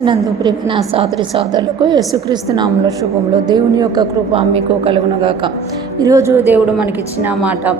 నందు ప్రేమ సోదరి సోదరులకు యేసుక్రీస్తు నామములో శుభములు. దేవుని యొక్క కృప మీకు కలుగునుగాక. ఈరోజు దేవుడు మనకిచ్చిన మాట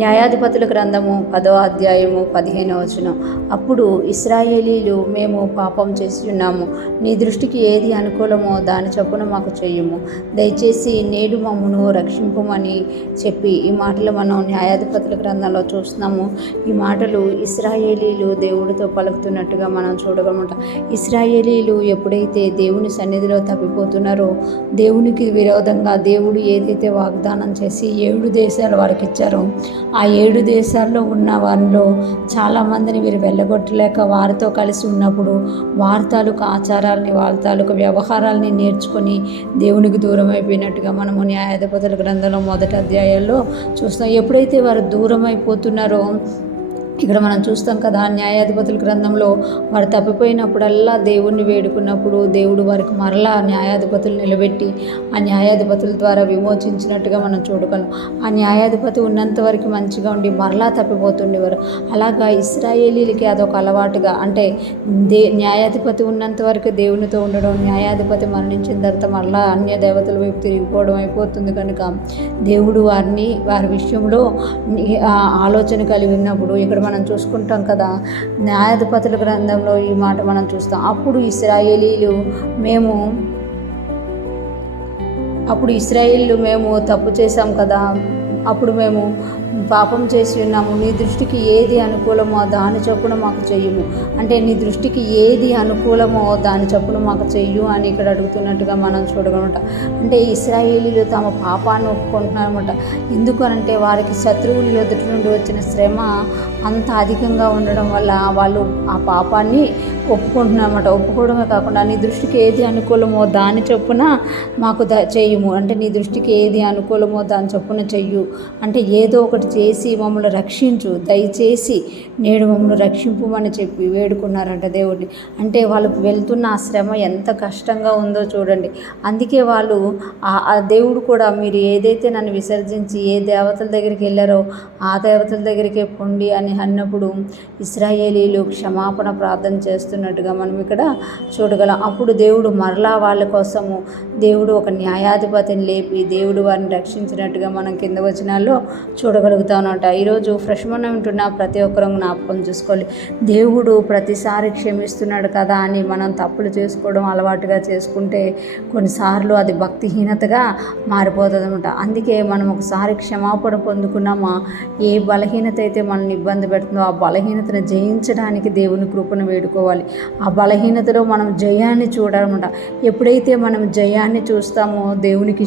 న్యాయాధిపతుల గ్రంథము 10వ అధ్యాయము 15వ వచనం. అప్పుడు ఇశ్రాయేలీలు, మేము పాపం చేసి ఉన్నాము, నీ దృష్టికి ఏది అనుకూలమో దాని చొప్పున మాకు చెయ్యము, దయచేసి నేడు మమ్మను రక్షింపమని చెప్పి ఈ మాటలు మనం న్యాయాధిపతుల గ్రంథంలో చూస్తున్నాము. ఈ మాటలు ఇశ్రాయేలీలు దేవుడితో పలుకుతున్నట్టుగా మనం చూడగలమాట. ఇశ్రాయేలీలు ఎప్పుడైతే దేవుని సన్నిధిలో తప్పిపోతున్నారో, దేవునికి విరోధంగా దేవుడు ఏదైతే వాగ్దానం చేసి 7 దేశాలు వారికి ఇచ్చారో, ఆ 7 దేశాల్లో ఉన్న వారిలో చాలామందిని వీరు వెళ్ళగొట్టలేక వారితో కలిసి ఉన్నప్పుడు వారి తాలూకు ఆచారాలని, వారి తాలూకు వ్యవహారాలని నేర్చుకొని దేవునికి దూరం అయిపోయినట్టుగా మనము న్యాయాధిపతుల గ్రంథంలో 1వ అధ్యాయాల్లో చూస్తాం. ఎప్పుడైతే వారు దూరం అయిపోతున్నారో ఇక్కడ మనం చూస్తాం కదా, న్యాయాధిపతుల గ్రంథంలో వారు తప్పిపోయినప్పుడల్లా దేవుణ్ణి వేడుకున్నప్పుడు దేవుడు వారికి మరలా న్యాయాధిపతులు నిలబెట్టి ఆ న్యాయాధిపతుల ద్వారా విమోచించినట్టుగా మనం చూడగలం. ఆ న్యాయాధిపతి ఉన్నంత వరకు మంచిగా ఉండి మరలా తప్పిపోతుండేవారు. అలాగా ఇశ్రాయేలీలకి అదొక అలవాటుగా, అంటే న్యాయాధిపతి ఉన్నంత వరకు దేవునితో ఉండడం, న్యాయాధిపతి మరణించిన తర్వాత మరలా అన్య దేవతల వైపు తిరిగిపోవడం అయిపోతుంది. కనుక దేవుడు వారి విషయంలో ఆలోచన కలిగి ఉన్నప్పుడు ఇక్కడ మనం చూసుకుంటాం కదా, న్యాయాధిపతుల గ్రంథంలో ఈ మాట మనం చూస్తాం. అప్పుడు ఇశ్రాయేలీలు మేము తప్పు చేశాం కదా, అప్పుడు మేము పాపం చేసి ఉన్నాము, నీ దృష్టికి ఏది అనుకూలమో దాని చొప్పున మాకు చెయ్యము, అంటే నీ దృష్టికి ఏది అనుకూలమో దాని చొప్పున మాకు చెయ్యు అని ఇక్కడ అడుగుతున్నట్టుగా మనం చూడగలమాట. అంటే ఇశ్రాయేలీలు తమ పాపాన్ని ఒప్పుకుంటున్నారన్నమాట. ఎందుకు అనంటే వారికి శత్రువుల ఎదుటి నుండి వచ్చిన శ్రమ అంత అధికంగా ఉండడం వల్ల వాళ్ళు ఆ పాపాన్ని ఒప్పుకుంటున్నారన్నమాట. ఒప్పుకోవడమే కాకుండా నీ దృష్టికి ఏది అనుకూలమో దాని చొప్పున మాకు చెయ్యము, అంటే నీ దృష్టికి ఏది అనుకూలమో దాని చొప్పున చెయ్యు, అంటే ఏదో ఒకటి చేసి మమ్మల్ని రక్షించు, దయచేసి నేడు మమ్మల్ని రక్షింపుమని చెప్పి వేడుకున్నారంట దేవుడిని. అంటే వాళ్ళకు వెళ్తున్న ఆ శ్రమ ఎంత కష్టంగా ఉందో చూడండి. అందుకే వాళ్ళు ఆ దేవుడు కూడా, మీరు ఏదైతే నన్ను విసర్జించి ఏ దేవతల దగ్గరికి వెళ్ళారో ఆ దేవతల దగ్గరికే పొండి అని అన్నప్పుడు ఇశ్రాయేలీలు క్షమాపణ ప్రార్థన చేస్తున్నట్టుగా మనం ఇక్కడ చూడగలం. అప్పుడు దేవుడు మరలా వాళ్ళ కోసము దేవుడు ఒక న్యాయాధిపతిని లేపి దేవుడు వారిని రక్షించినట్టుగా మనం కింద వచనాల్లో చూడగలుగుతామన్నమాట. ఈరోజు ఫ్రెష్ మనం వింటున్న ప్రతి ఒక్కరూ జ్ఞాపకం చేసుకోవాలి, దేవుడు ప్రతిసారి క్షమిస్తున్నాడు కదా అని మనం తప్పులు చేసుకోవడం అలవాటుగా చేసుకుంటే కొన్నిసార్లు అది భక్తిహీనతగా మారిపోతుంది అన్నమాట. అందుకే మనం ఒకసారి క్షమాపణ పొందుకున్నామా, ఏ బలహీనత అయితే మనల్ని ఇబ్బంది పెడుతుందో ఆ బలహీనతను జయించడానికి దేవుని కృపను వేడుకోవాలి. ఆ బలహీనతలో మనం జయాన్ని చూడాలన్నమాట. ఎప్పుడైతే మనం జయాన్ని చూస్తామో దేవునికి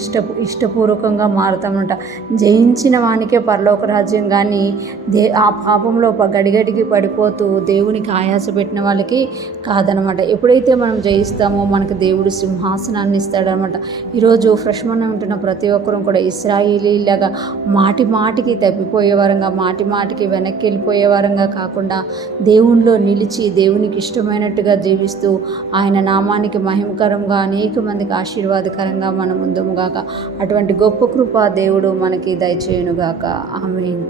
ఇష్టపూర్వకంగా మారుతామన్నమాట. జయించిన వానికే పరలోక రాజ్యం, కానీ ఆ పాపంలో గడిగడికి పడిపోతూ దేవునికి ఆయాస పెట్టిన వాళ్ళకి కాదనమాట. ఎప్పుడైతే మనం జయిస్తామో మనకు దేవుడు సింహాసనాన్ని ఇస్తాడనమాట. ఈరోజు ఫ్రెష్ మనం ఉంటున్న ప్రతి ఒక్కరూ కూడా ఇశ్రాయేలీలాగా మాటి మాటికి తప్పిపోయే వారంగా, మాటి మాటికి వెనక్కి వెళ్ళిపోయే వారంగా కాకుండా దేవునిలో నిలిచి దేవునికి ఇష్టమైనట్టుగా జీవిస్తూ ఆయన నామానికి మహిమకరంగా అనేక మందికి ఆశీర్వాదకరంగా మనం ముందుగాక. అటువంటి గొప్ప కృప దేవుడు మనకి దయచేయునుగాక. ఆమేన్.